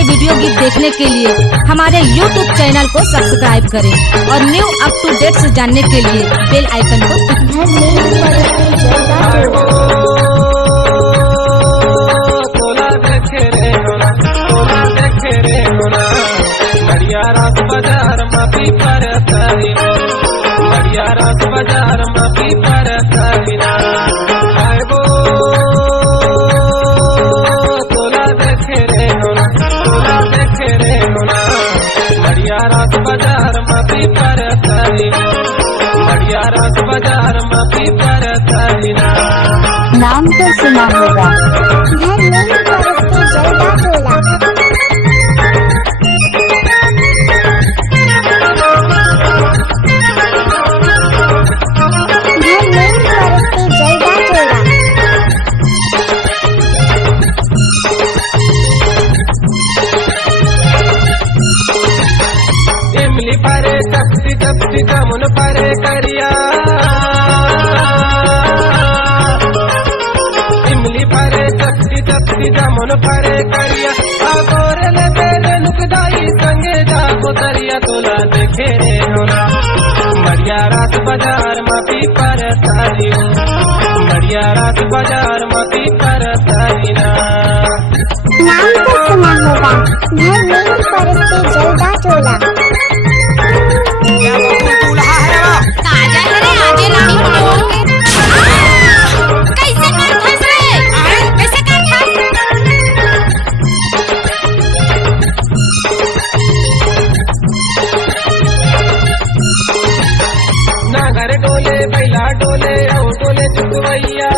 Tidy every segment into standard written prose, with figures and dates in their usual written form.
नए वीडियो गीत देखने के लिए हमारे YouTube चैनल को सब्सक्राइब करें और न्यू अप टू डेट से जानने के लिए बेल आइकन नाम तो सुना होगा, घर नहीं परस्ते जलदा टोला। घर नहीं परस्ते जलदा टोला। इमली परे तप्ती तप्ती कमुन परे करिया, इमली परे तप्ती तप्ती कमुन परे करिया, आगोरे ले तेरे नुकदाई संगे जागो तरिया तोला देखे रे होना। बढ़िया रात बाजार मापी पर तारियो, बढ़िया रात बाजार मापी पर तारिना। नाम तो सुना होगा, घर नहीं परस्ते जलदा टोला। नागर डोले बैला डोले औ डोले चुकवैया,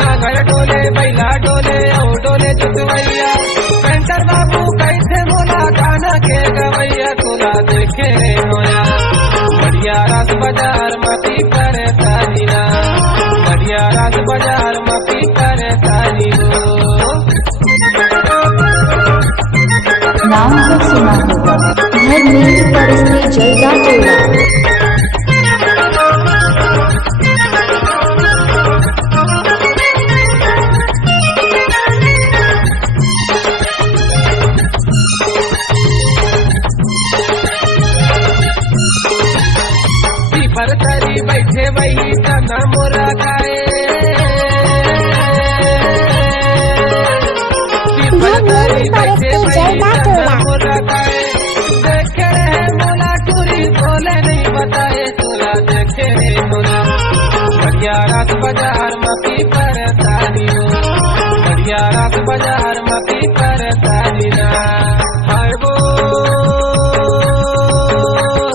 नागर डोले बैला डोले औ डोले चुकवैया। पेंटर बाबू कैसे बोला गाना के गवैया तोला देखे रे होया। बढ़िया रात बाजार मापी पर तारीना, बढ़िया रात बाजार मापी पर तारी हो। नाम तो सुना होगा, घर नहीं परस्ते जलदा टोला। पर तरी बैठे वही तना मोरा खाए, घर नहीं परस्ते जलदा टोला। मोरा खाए। देखे रहे मोला टूरी बोले नहीं बताए तोला देखे रे मोला। बढ़िया रात बाजार मापी पर तारी हो, बढ़िया रात बाजार मापी पर तारी ना। हाय वो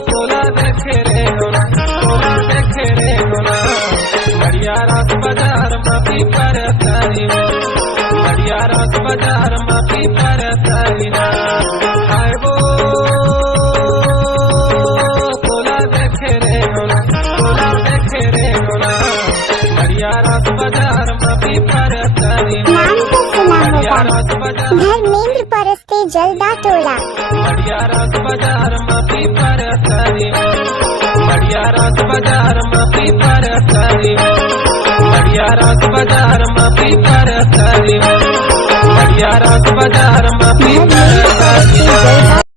तोला देखे रे होना, तोला देखे रे होना। बढ़िया रात बाजार मापी पर तारी हो, बढ़िया रात बाजार मापी पर तारी ना। हाय वो तोला देखे रे होना, तोला देखे रे होना। बढ़िया रात बाजार मापी पर तारी ना। नाम तो सुना बढ़िया होगा, रात बाजार, घर नहीं परस्ते जलदा टोला। बढ़िया रात बाजार मापी पर तारी हो, बढ़िया रात बाजार मापी पर तारी हो, बढ़िया रात बाजार मापी पर तारी हो, बढ़िया रात बाजार मापी घर पर नहीं तारी परस्ते हो। जलदा